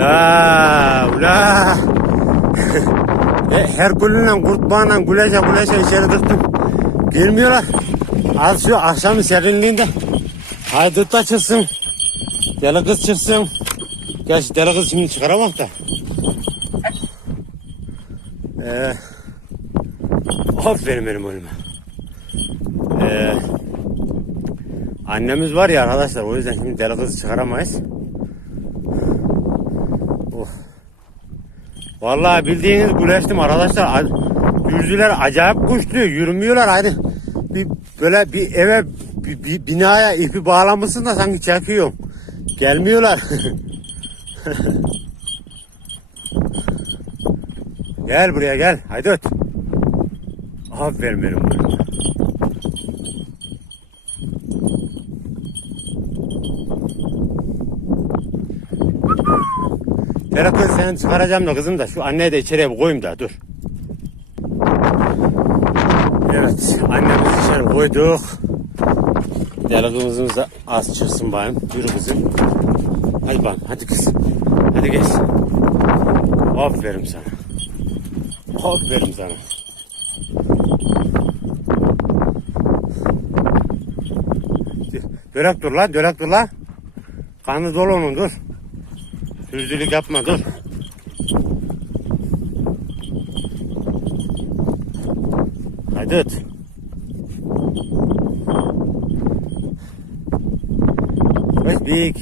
Ula ula. e, Herkül'ünle kurtbağla güleşe güleşe içeri dıktım. Girmiyorlar. Az şu akşamın serinliğinde. Haydut da çıksın. Deli kız çıksın. Gerçi deli kız şimdi çıkaramam da. Ee, aferin benim oğluma. Ee, annemiz var ya arkadaşlar o yüzden şimdi deli kızı çıkaramayız. Vallahi bildiğiniz güleştim arkadaşlar. Yüzüler acayip güçlü. Yürümüyorlar aynı. Bir, böyle bir eve bir, bir binaya ipi bağlamışsın da sanki çekiyorum. Gelmiyorlar. gel buraya gel. Haydi öt. Aferin benim oğluma. Terakız seni çıkaracağım da kızım da şu anneyi de içeriye koyayım da dur. Evet annemizi içeri koyduk. Deli da az çıksın bayım. Yürü kızım. Hadi bayım hadi kızım. Hadi geç. Aferin sana. Aferin sana. Dölek dur lan dölek dur lan. Kanı dolu onun dur. Sürücülük yapma dur. Büyük.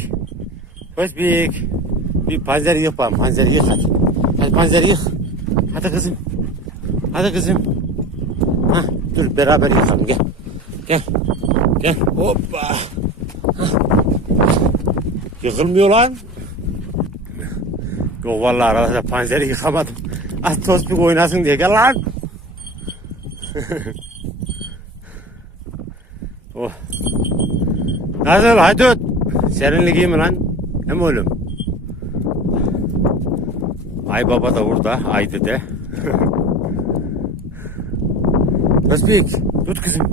Koş büyük. Bir panzeri yık bana. Panzeri yık hadi. Hadi panzeri yık. Hadi kızım. Hadi kızım. Ha, dur beraber yıkalım gel. Gel. Gel. Hoppa. Hah. Yıkılmıyor lan. Yok vallahi arkadaşlar panzeri yıkamadım. Az tospik oynasın diye gel lan. oh. Nasıl hadi öt. Serinlik iyi mi lan? Hem oğlum. Ay baba da burada. Ay dede. Tospik. Tut kızım.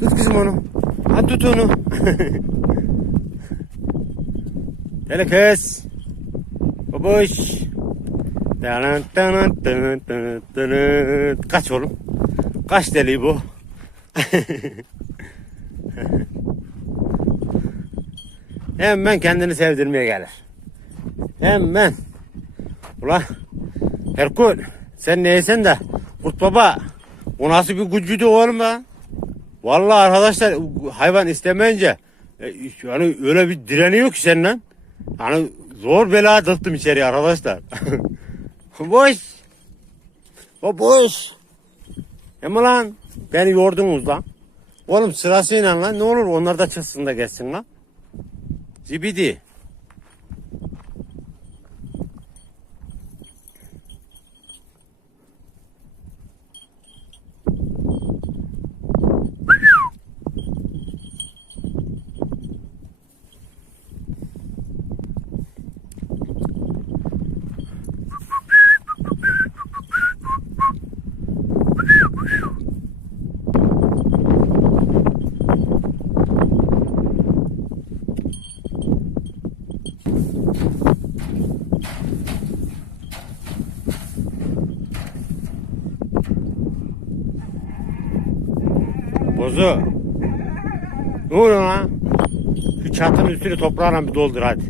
Tut kızım onu. Hadi tut onu. Gel kız. Babuş. Kaç oğlum? Kaç deli bu? Hemen kendini sevdirmeye gelir. Hemen. Ulan Herkul sen neysen de Kurt Baba o nasıl bir gücüydü oğlum ya? Vallahi arkadaşlar hayvan istemeyince e, yani öyle bir direniyor ki senden. Hani zor bela tıktım içeriye arkadaşlar. boş. O boş. Ama lan beni yordunuz lan. Oğlum sırasıyla lan ne olur onlar da çıksın da geçsin lan. Zibidi. Bozu. Oluyor lan? Şu çatının üstünü toprağla bir doldur hadi.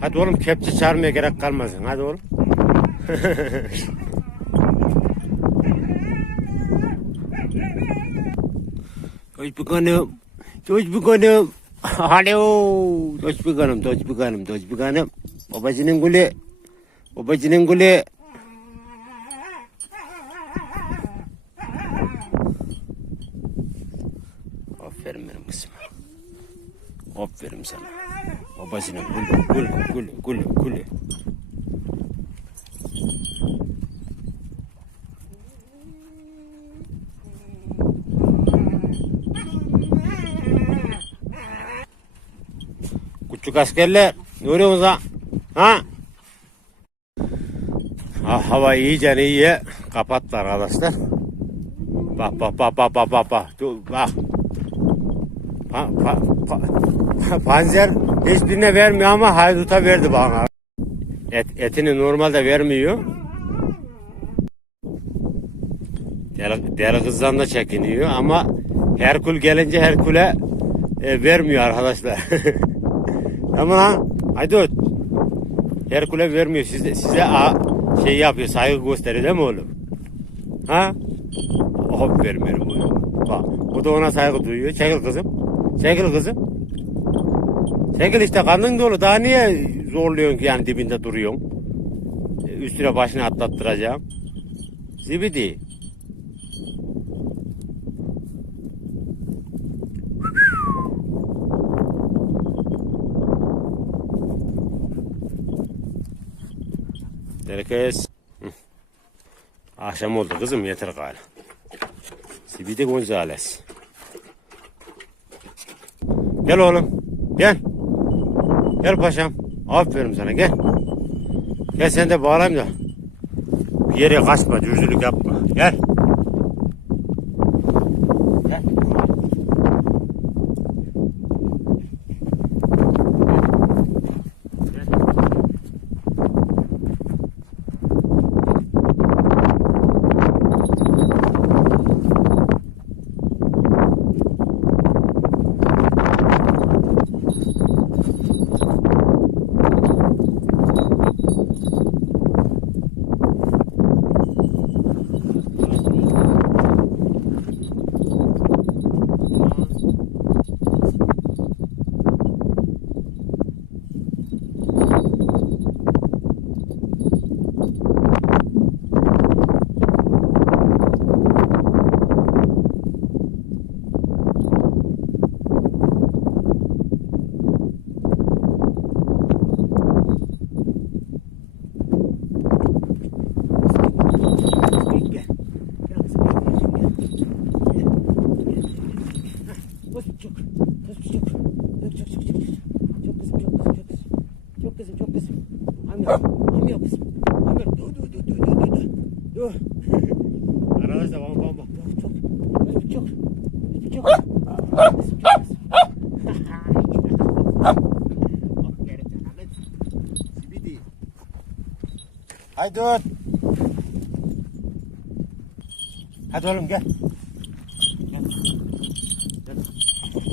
Hadi oğlum kepçe çağırmaya gerek kalmasın. Hadi oğlum. Hoş bakalım. Alo. Bakalım. Hoş bakalım. Babacının gülü. Babacının gülü. Aferin benim kızım. Aferin sana. Babasının gülü, gülü, gülü, gülü, gülü. Küçük askerler, ne oluyorsunuz ha? Ha? Ha, hava iyice iyiye kapattılar arkadaşlar. Bak bak bak bak bak bak bak. Bak. Pa, pa, pa, panzer hiçbirine vermiyor ama hayduta verdi bana. Et, etini normalde vermiyor. Deli, deli kızdan da çekiniyor ama Herkül gelince Herkül'e e, vermiyor arkadaşlar. Ama lan haydi öt. Herkül'e vermiyor. Size, size a, şey yapıyor saygı gösteriyor değil mi oğlum? Ha? Hop vermiyorum oğlum. Bak bu da ona saygı duyuyor. Çekil kızım. Çekil kızım. Çekil işte karnın dolu. Daha niye zorluyorsun ki yani dibinde duruyorsun? E, Üstüne başını atlattıracağım. Zibidi. Herkes. Akşam oldu kızım yeter gayrı. Zibidi Gonzales. Gel oğlum. Gel. Gel paşam. Aferin sana gel. Gel sen de bağlayayım da. Bir yere kaçma, dürzülük yapma. Gel. Gel. Gel kızım, gel, gel, gel. Koş, çok. Koş, çok. Çok, çok, çok, çok. Çok kızım, çok kızım, çok kızım. Çok kızım, çok kızım. Amir, amir kızım. Amir, dur, dur, dur, dur, dur, dur. Dur. Arkadaşlar bak, bak, bak. Çok, çok. Çok, çok. Çok kızım, çok kızım. Aferin sana, Ahmet. Zibidi. Haydi dur. Hadi oğlum gel. Gel. Gel.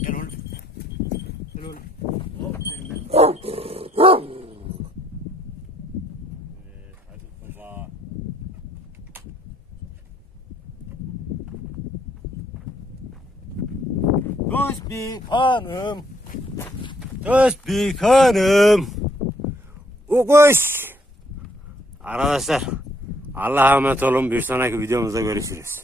Gel oğlum. Gel oğlum. Aferin benim. Evet, hadi baba. Tosbik hanım. Tosbik hanım. Ukuş. Arkadaşlar Allah'a emanet olun. Bir sonraki videomuzda görüşürüz.